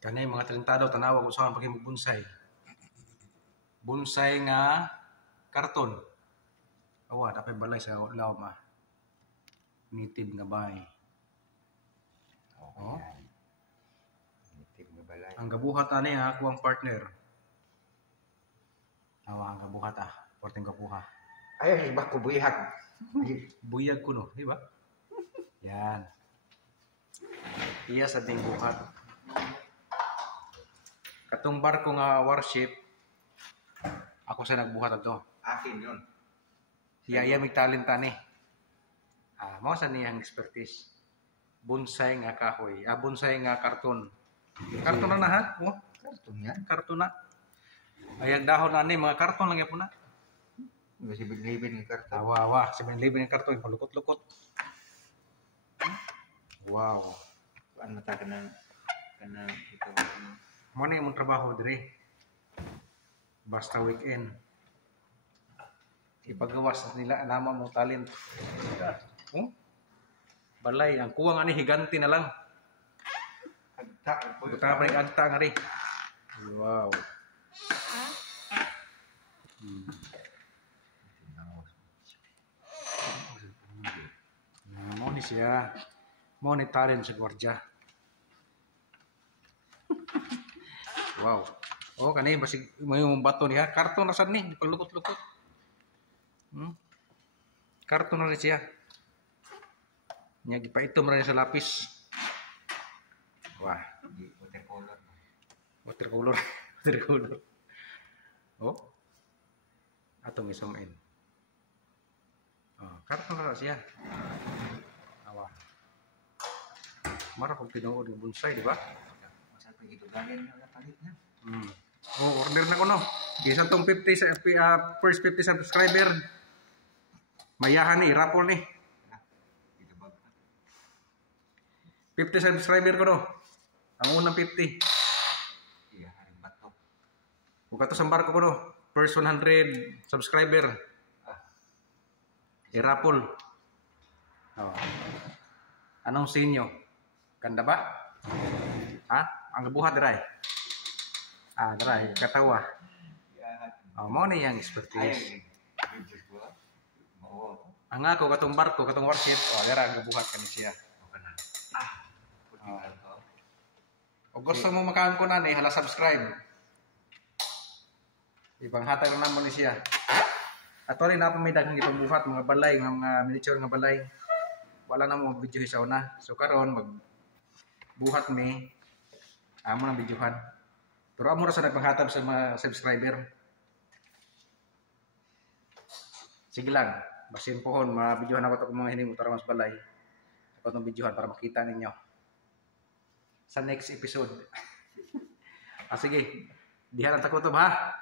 Kani mga talentado tanawag usahan pag bonsai. Bonsai nga karton. Awa dapat balay sa law ma. Native nga bay. Oh. Native nga balay. Ang gabuhat ani ha ako ang partner. Awa ang gabuhat porteng gabuha. Ay, iba ko buyag. Buyag ko no, di ba? Yan. Iya sa ding buhat. Katong barko nga warship, ako sa nagbuhat ato. Akin yun. Iya may talent ani. Mao sa niyang expertise. Bonsai nga kahoy, bonsai nga karton. Karton na ha? Oh, Karton yan. karton na. Ay ang dahon na ni mga karton lang yapon na. Kasi bilibin ng karton. Awa, 7-Eleven ng karton, palukot-lukot. Wow. Kuan mata ka ng ito. Mo na imong trabaho dire. Basta weekend. Ipagawas nila naman mong talent. Balay, ang kuwang ani higanti na lang. Agta. Buta pa rin agta nga rin. Wow. Mo ni siya. Mo ni talent sa gwardya. Wow. Oh, kanay basig mo yung bato niya. Karton na sad ni, palukot-lukot. Karton na rin siya. Nya gipaitom ra sa lapis. Wah, Watercolor. watercolor. Watercolor. Oh. Ato may sumin. Oh, karton na siya. Awa. Mara kung tinuod yung bonsai, di ba? Masal pa ito galing na palit na. Oh, order na ko no. Isa tong 50 sa first 50 subscriber. Mayahan ni, rapol ni. Ito ba? 50 subscriber ko no. Ang unang 50. Iya, haring batok. Kung kato sa barko ko no. First 100 subscriber. I-rapol. Oh. Anong sinyo? Ganda ba? Ha? Ang gabuhat diray. Diray. Katawa. Mo na yung expertise. Ang ako, katong barko, katong warship. Dira, ang gabuhat ka siya. O gusto mo makaangko na ni, hala subscribe. Ipanghatag na mo ni siya. Ato rin na may daghang itong buhat, mga balay, mga miniature nga balay. Wala na mo video sa una. So karon magbuhat mi. Amo na videohan. Pero amo ra sa nagpanghatag sa mga subscriber. Sige lang. Basin pohon, ma-videohan ako ito mga hinimo tara mas balay. Ako itong videohan para makita ninyo. Sa next episode. Sige. Dihan ang takutob ha.